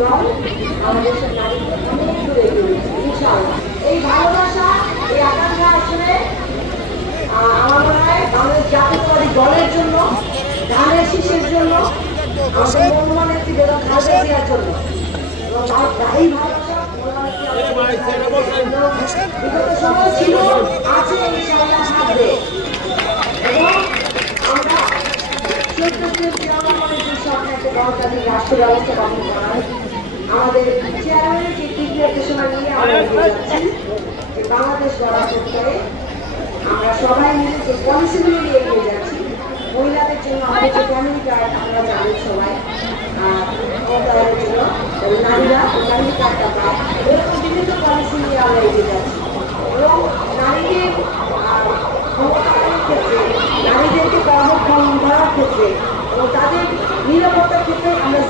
দল আমাদের দেশের নারীকে অনেক দূরে এগিয়ে দিচ্ছে ইনশাআল্লাহ। এই ভালোবাসা, এই আকাঙ্ক্ষা আসলে আমার মনে হয় বাংলাদেশ জাতীয়তাবাদী দলের জন্য, ধানের শীষের জন্য, আমাদের মনমানেত্রী বেগম খালেদা জিয়ার জন্য। এবং এই ভালোবাসা বিগত সময় ছিল, আছে, ইনশাআল্লাহ থাকবে। এবং আমরা স্বপ্নে একটা গণতান্ত্রিক রাষ্ট্র ব্যবস্থা গঠন করার আমাদের চেয়ারম্যানের যে দিক নির্দেশনা নিয়ে আমরা এগিয়ে যাচ্ছি, যে বাংলাদেশ গড়ার ক্ষেত্রে আমরা সবাই মিলে যে পলিসিগুলো নিয়ে এগিয়ে যাচ্ছি। মহিলাদের জন্য আমাদের যে ফ্যামিলি কার্ড আপনারা জানেন সবাই, ক্ষমতায়নের জন্য নারীরা ফ্যামিলি কার্ডটা পায়, এরকম বিভিন্ন পলিসি নিয়ে আমরা এগিয়ে যাচ্ছি। এবং নারীদের ক্ষমতায়নের ক্ষেত্রে, নারীদেরকে কর্মক্ষম করার ক্ষেত্রে এবং তাদের নিরাপত্তার ক্ষেত্রে আমরা